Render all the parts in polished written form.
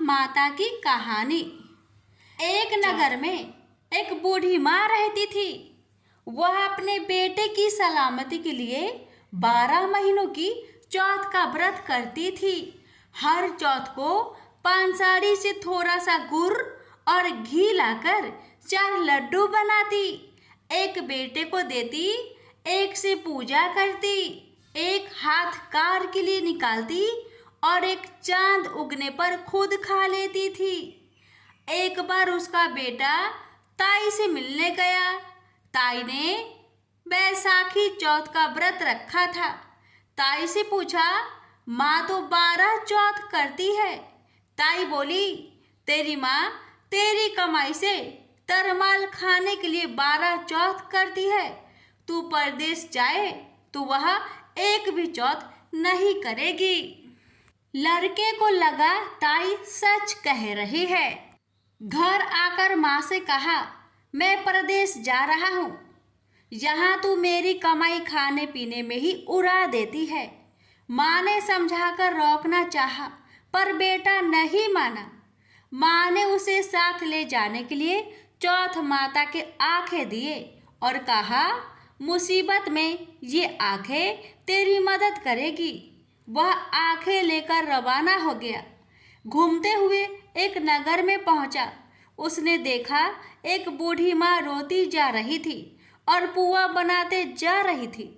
माता की कहानी। एक नगर में एक बूढ़ी माँ रहती थी। वह अपने बेटे की सलामती के लिए 12 महीनों की चौथ का व्रत करती थी। हर चौथ को पानसाड़ी से थोड़ा सा गुड़ और घी लाकर 4 लड्डू बनाती, एक बेटे को देती, एक से पूजा करती, एक हाथ कार के लिए निकालती और एक चांद उगने पर खुद खा लेती थी। एक बार उसका बेटा ताई से मिलने गया। ताई ने बैसाखी चौथ का व्रत रखा था। ताई से पूछा, माँ तो 12 चौथ करती है। ताई बोली, तेरी माँ तेरी कमाई से तरमाल खाने के लिए 12 चौथ करती है। तू परदेश जाए तो वह एक भी चौथ नहीं करेगी। लड़के को लगा ताई सच कह रही है। घर आकर माँ से कहा, मैं परदेश जा रहा हूँ, यहाँ तू मेरी कमाई खाने पीने में ही उड़ा देती है। माँ ने समझाकर रोकना चाहा, पर बेटा नहीं माना। माँ ने उसे साथ ले जाने के लिए चौथ माता के आंखें दिए और कहा, मुसीबत में ये आंखें तेरी मदद करेगी। वह आंखें लेकर रवाना हो गया। घूमते हुए एक नगर में पहुंचा। उसने देखा एक बूढ़ी माँ रोती जा रही थी और पुआ बनाते जा रही थी।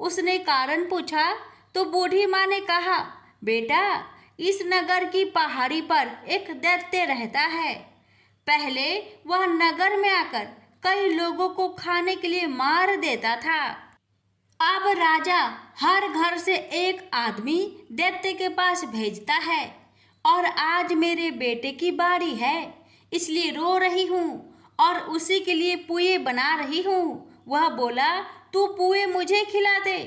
उसने कारण पूछा तो बूढ़ी माँ ने कहा, बेटा, इस नगर की पहाड़ी पर एक दैत्य रहता है। पहले वह नगर में आकर कई लोगों को खाने के लिए मार देता था। अब राजा हर घर से एक आदमी दैत्य के पास भेजता है और आज मेरे बेटे की बारी है, इसलिए रो रही हूँ और उसी के लिए पुए बना रही हूँ। वह बोला, तू पुए मुझे खिला दे,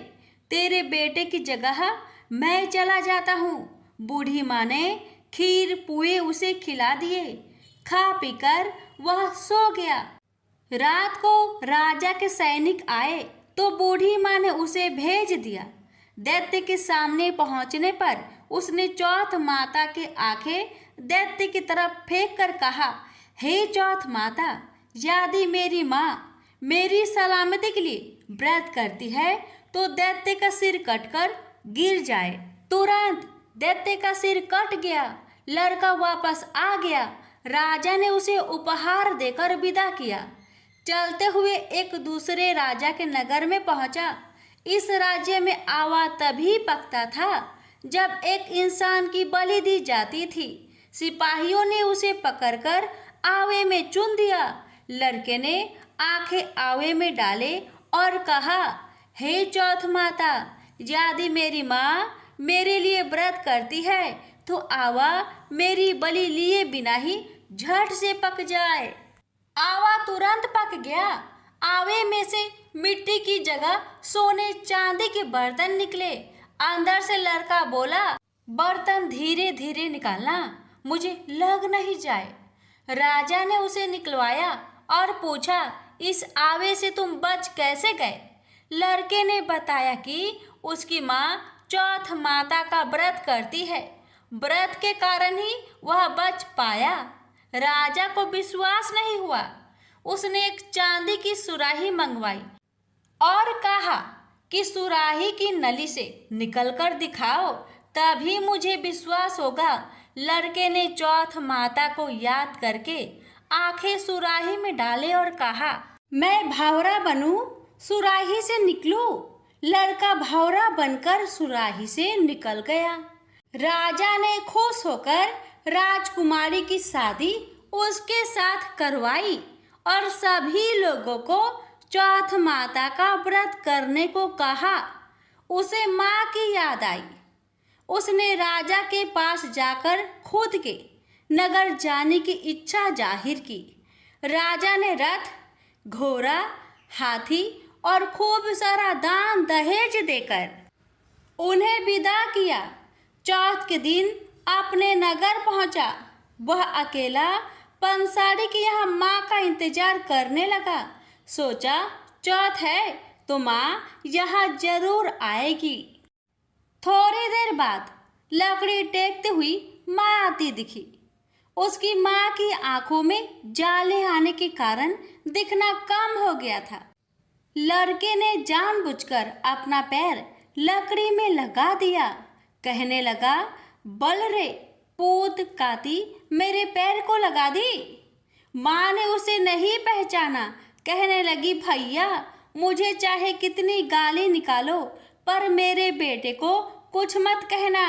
तेरे बेटे की जगह मैं चला जाता हूँ। बूढ़ी माँ ने खीर पुए उसे खिला दिए। खा पीकर वह सो गया। रात को राजा के सैनिक आए तो बूढ़ी माँ ने उसे भेज दिया। दैत्य के सामने पहुंचने पर उसने चौथ माता के आंखें दैत्य की तरफ फेंक कर कहा, हे चौथ माता, यदि मेरी माँ मेरी सलामती के लिए व्रत करती है तो दैत्य का सिर कटकर गिर जाए। तुरंत दैत्य का सिर कट गया। लड़का वापस आ गया। राजा ने उसे उपहार देकर विदा किया। चलते हुए एक दूसरे राजा के नगर में पहुंचा। इस राज्य में आवा तभी पकता था जब एक इंसान की बलि दी जाती थी। सिपाहियों ने उसे पकड़कर आवे में चुन दिया। लड़के ने आंखें आवे में डाले और कहा, हे चौथ माता, यदि मेरी माँ मेरे लिए व्रत करती है तो आवा मेरी बलि लिए बिना ही झट से पक जाए। आवा तुरंत पक गया। आवे में से मिट्टी की जगह सोने चांदी के बर्तन निकले। अंदर से लड़का बोला, बर्तन धीरे धीरे निकालना, मुझे लग नहीं जाए। राजा ने उसे निकलवाया और पूछा, इस आवे से तुम बच कैसे गए? लड़के ने बताया कि उसकी माँ चौथ माता का व्रत करती है, व्रत के कारण ही वह बच पाया। राजा को विश्वास नहीं हुआ। उसने एक चांदी की सुराही मंगवाई और कहा कि सुराही की नली से निकलकर दिखाओ, तभी मुझे विश्वास होगा। लड़के ने चौथ माता को याद करके आंखें सुराही में डाले और कहा, मैं भावरा बनूं, सुराही से निकलूं। लड़का भावरा बनकर सुराही से निकल गया। राजा ने खुश होकर राजकुमारी की शादी उसके साथ करवाई और सभी लोगों को चौथ माता का व्रत करने को कहा। उसे माँ की याद आई। उसने राजा के पास जाकर खुद के नगर जाने की इच्छा जाहिर की। राजा ने रथ, घोड़ा, हाथी और खूब सारा दान दहेज देकर उन्हें विदा किया। चौथ के दिन अपने नगर पहुंचा। वह अकेला पंसारी के यहाँ माँ का इंतजार करने लगा। सोचा, चौथ है तो माँ यहाँ जरूर आएगी। थोड़ी देर बाद लकड़ी टेकती हुई माँ आती दिखी। उसकी माँ की आंखों में जाले आने के कारण दिखना कम हो गया था। लड़के ने जानबूझकर अपना पैर लकड़ी में लगा दिया। कहने लगा, बल रे पूत काती, मेरे पैर को लगा दी। माँ ने उसे नहीं पहचाना। कहने लगी, भैया मुझे चाहे कितनी गाली निकालो पर मेरे बेटे को कुछ मत कहना।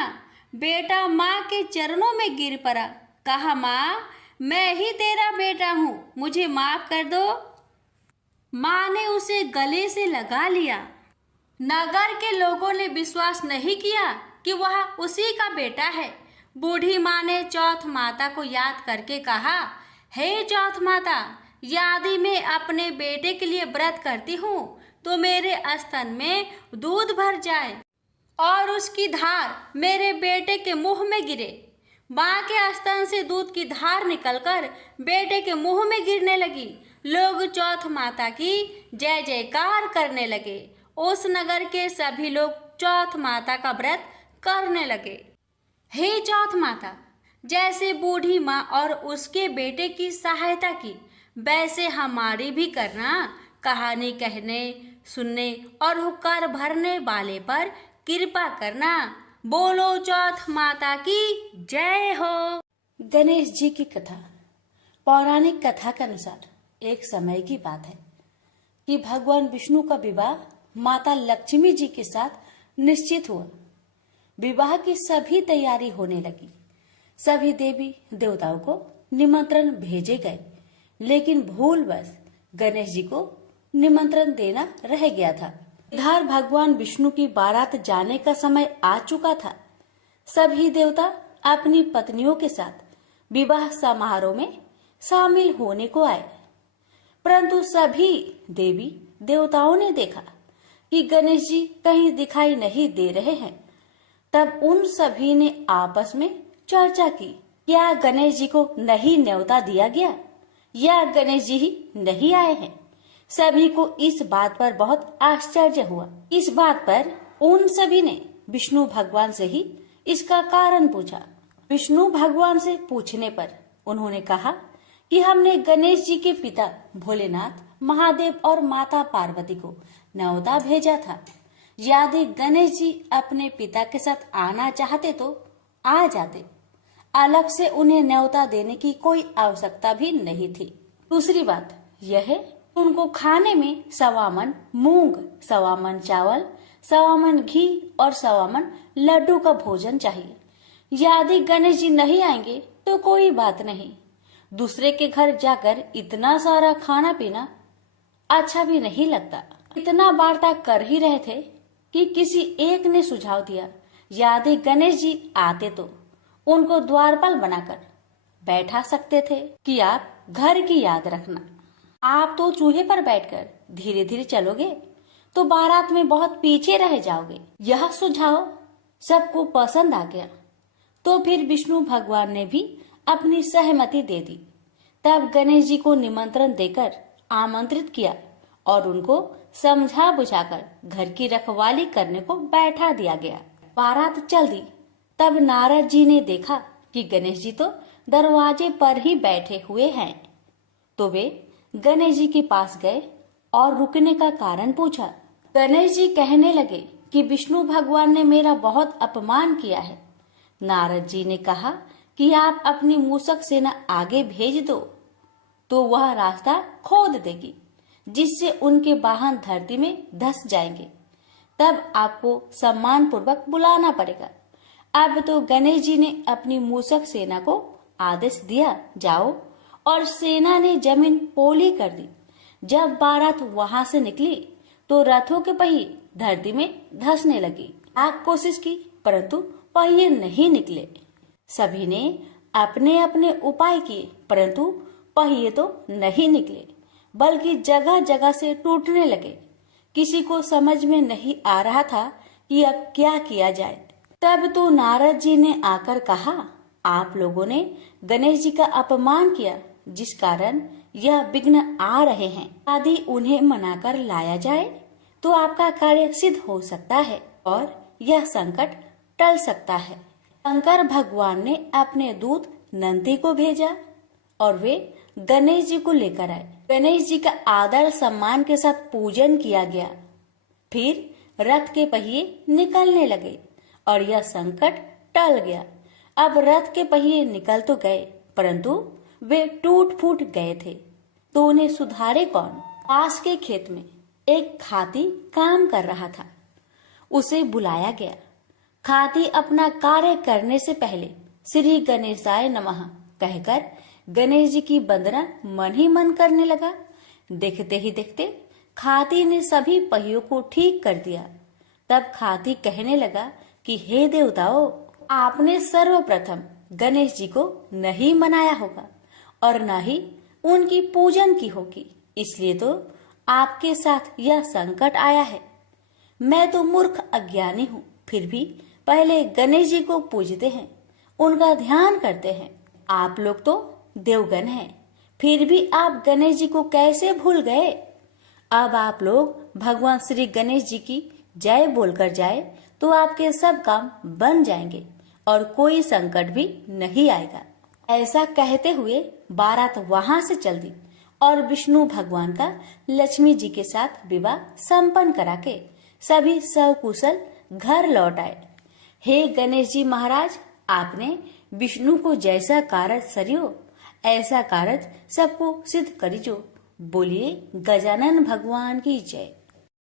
बेटा माँ के चरणों में गिर पड़ा। कहा, माँ मैं ही तेरा बेटा हूँ, मुझे माफ कर दो। माँ ने उसे गले से लगा लिया। नगर के लोगों ने विश्वास नहीं किया कि वह उसी का बेटा है। बूढ़ी माँ ने चौथ माता को याद करके कहा, हे चौथ माता, यदि मैं अपने बेटे के लिए व्रत करती हूँ तो मेरे स्तन में दूध भर जाए और उसकी धार मेरे बेटे के मुंह में गिरे। माँ के स्तन से दूध की धार निकलकर बेटे के मुंह में गिरने लगी। लोग चौथ माता की जय जयकार करने लगे। उस नगर के सभी लोग चौथ माता का व्रत करने लगे। हे चौथ माता, जैसे बूढ़ी माँ और उसके बेटे की सहायता की वैसे हमारी भी करना। कहानी कहने, सुनने और हुक्कार भरने वाले पर कृपा करना। बोलो चौथ माता की जय हो। गणेश जी की कथा। पौराणिक कथा के अनुसार एक समय की बात है कि भगवान विष्णु का विवाह माता लक्ष्मी जी के साथ निश्चित हुआ। विवाह की सभी तैयारी होने लगी। सभी देवी देवताओं को निमंत्रण भेजे गए, लेकिन भूलवश गणेश जी को निमंत्रण देना रह गया था। इधर भगवान विष्णु की बारात जाने का समय आ चुका था। सभी देवता अपनी पत्नियों के साथ विवाह समारोह में शामिल होने को आए, परंतु सभी देवी देवताओं ने देखा कि गणेश जी कहीं दिखाई नहीं दे रहे हैं। तब उन सभी ने आपस में चर्चा की, क्या गणेश जी को नहीं न्योता दिया गया या गणेश जी ही नहीं आए हैं। सभी को इस बात पर बहुत आश्चर्य हुआ। इस बात पर उन सभी ने विष्णु भगवान से ही इसका कारण पूछा। विष्णु भगवान से पूछने पर उन्होंने कहा कि हमने गणेश जी के पिता भोलेनाथ, महादेव और माता पार्वती को न्योता भेजा था। यदि गणेश जी अपने पिता के साथ आना चाहते तो आ जाते। अलग से उन्हें न्योता देने की कोई आवश्यकता भी नहीं थी। दूसरी बात यह है, उनको खाने में 1.25 मन मूंग, 1.25 मन चावल, 1.25 मन घी और 1.25 मन लड्डू का भोजन चाहिए। यदि गणेश जी नहीं आएंगे तो कोई बात नहीं, दूसरे के घर जाकर इतना सारा खाना पीना अच्छा भी नहीं लगता। इतना वार्ता कर ही रहे थे कि किसी एक ने सुझाव दिया, यदि गणेश जी आते तो उनको द्वारपाल बनाकर बैठा सकते थे कि आप घर की याद रखना। आप तो चूहे पर बैठकर धीरे धीरे चलोगे तो बारात में बहुत पीछे रह जाओगे। यह सुझाव सबको पसंद आ गया, तो फिर विष्णु भगवान ने भी अपनी सहमति दे दी। तब गणेश जी को निमंत्रण देकर आमंत्रित किया और उनको समझा बुझाकर घर की रखवाली करने को बैठा दिया गया। बारात चल दी। तब नारद जी ने देखा कि गणेश जी तो दरवाजे पर ही बैठे हुए हैं, तो वे गणेश जी के पास गए और रुकने का कारण पूछा। गणेश जी कहने लगे कि विष्णु भगवान ने मेरा बहुत अपमान किया है। नारद जी ने कहा कि आप अपनी मूषक सेना आगे भेज दो तो वह रास्ता खोद देगी, जिससे उनके वाहन धरती में धंस जाएंगे। तब आपको सम्मान पूर्वक बुलाना पड़ेगा। अब तो गणेश जी ने अपनी मूषक सेना को आदेश दिया, जाओ, और सेना ने जमीन पोली कर दी। जब बारात वहां से निकली तो रथों के पहिए धरती में धंसने लगी। आप कोशिश की परंतु पहिए नहीं निकले। सभी ने अपने अपने उपाय किए परंतु पहिए तो नहीं निकले, बल्कि जगह जगह से टूटने लगे। किसी को समझ में नहीं आ रहा था कि अब क्या किया जाए। तब तो नारद जी ने आकर कहा, आप लोगों ने गणेश जी का अपमान किया, जिस कारण यह विघ्न आ रहे हैं। यदि उन्हें मनाकर लाया जाए तो आपका कार्य सिद्ध हो सकता है और यह संकट टल सकता है। शंकर भगवान ने अपने दूत नंदी को भेजा और वे गणेश जी को लेकर आए। गणेश जी का आदर सम्मान के साथ पूजन किया गया। फिर रथ के पहिए निकलने लगे और यह संकट टल गया। अब रथ के पहिए निकल तो गए, परंतु वे टूट फूट गए थे, तो उन्हें सुधारे कौन? पास के खेत में एक खाती काम कर रहा था। उसे बुलाया गया। खाती अपना कार्य करने से पहले श्री गणेशाय नमः कहकर गणेश जी की वंदना मन ही मन करने लगा। देखते ही देखते खाती ने सभी पहियों को ठीक कर दिया। तब खाती कहने लगा कि हे देवताओं, आपने सर्वप्रथम गणेश जी को नहीं मनाया होगा और न ही उनकी पूजन की होगी, इसलिए तो आपके साथ यह संकट आया है। मैं तो मूर्ख अज्ञानी हूँ, फिर भी पहले गणेश जी को पूजते हैं, उनका ध्यान करते हैं। आप लोग तो देवगण हैं, फिर भी आप गणेश जी को कैसे भूल गए? अब आप लोग भगवान श्री गणेश जी की जय बोलकर जाए तो आपके सब काम बन जाएंगे और कोई संकट भी नहीं आएगा। ऐसा कहते हुए बारात वहां से चल दी और विष्णु भगवान का लक्ष्मी जी के साथ विवाह संपन्न करा के सभी सकुशल घर लौट आए। हे गणेश जी महाराज, आपने विष्णु को जैसा कारज सरियो ऐसा कारज सबको सिद्ध करिजो। बोलिए गजानन भगवान की जय।